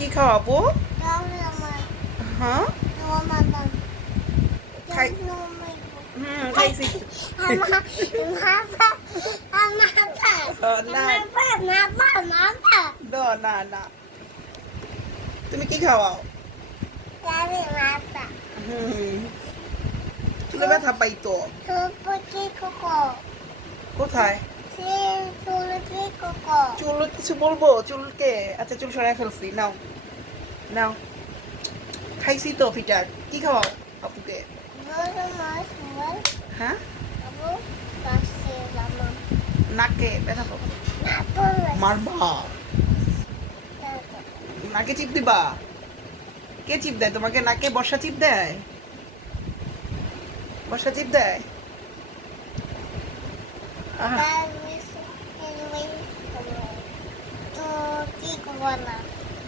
কি খাওয়াবো? হ্যাঁ খাই খাইছি না না না তুমি কি খাওয়াও? চুলে ব্যথা পাই তো। কোথায় চুল? কিছু বলবো চুলকে? আচ্ছা চুল সরাই ফেলছি, নাও নাও। খাইছি তো ফিটার। কি খাওয়াও আপুকে? হ্যাঁ নাকে ব্যথা পাবো মারবা? নাকে চিপ দিবা? কে চিপ দেয় তোমাকে নাকে? বর্ষা চিপ দেয়? বর্ষা চিপ দেয়?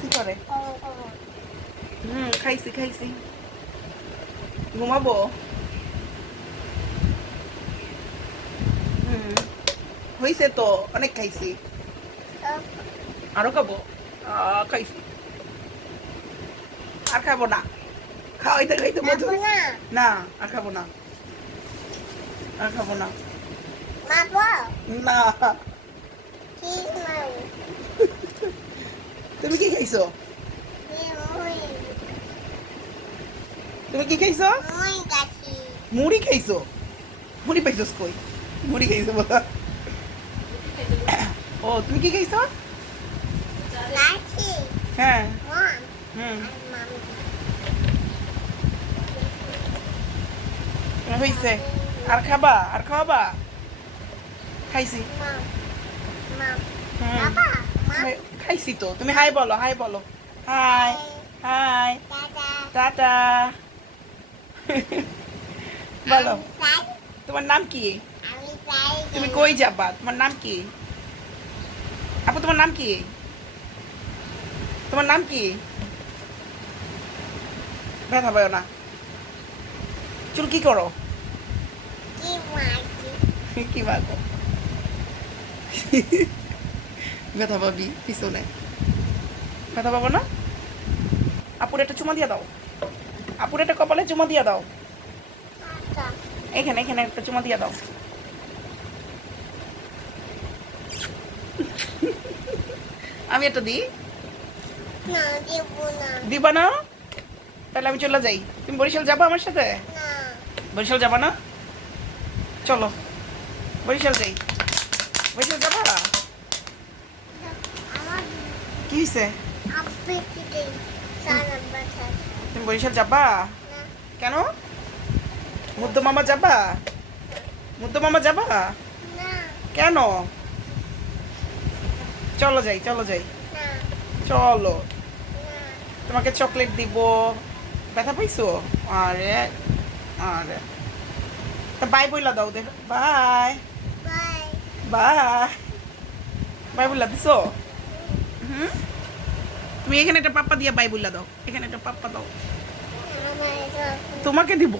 কি করে? খাইছি খাইছি। ঘুমাবো? হইছে তো, অনেক খাইছি। আরো খাবো? খাইছি। আর খাবো না। খাওয়াইতে খাইতে মধু না। আর খাবো না, আর খাবো না। না তুমি কি খাইছো? তুমি কি খাইছো? মুড়ি খাইছো? মুড়ি পাইছোস কই? মুড়ি খাইছো বলা। ও তুমি কি খাইছো? হ্যাঁ হইছে। আর খাবা? আর খাওয়াবা? খাইছি। খাইছি তো। তুমি হাই বলো, হাই বলো। হাই হাই টাটা বলো। তোমার নাম কি? তুমি কই যাবা? তোমার নাম কি আপু? তোমার নাম কি? তোমার নাম কি? ব্যথা পাও না? চুল কি করো? কি মাগো? ব্যথা পাবি পিছনে? ব্যথা পাবো না? আপুর একটা চুমা দিয়ে দাও। আপুর একটা কপালে চুমা দিয়ে দাও। এখানে এখানে একটা চুমা দিয়ে দাও। আমি একটা দিই? দিবা না? তাহলে আমি চলে যাই। তুমি বরিশাল যাবা আমার সাথে? বরিশাল যাবা না? চলো বরিশাল যাই। বরিশাল যাবা? কি হয়েছে? তুমি বরিশাল যাবা? কেন? মুদ্দু মামা যাবা? মুদ্দু মামা যাবা? কেন? চলো যাই, চলো যাই, চলো। তোমাকে চকলেট দিব। ব্যথা পাইছো? আরে আরে তা বাই বইলা দাও। দেখ বাই বাই বাই বইলা দিছো? তুমি এখানে একটা পাপ্পা দিয়া বাই বইলা দাও। এখানে একটা পাপ্পা দাও। তোমাকে দিব।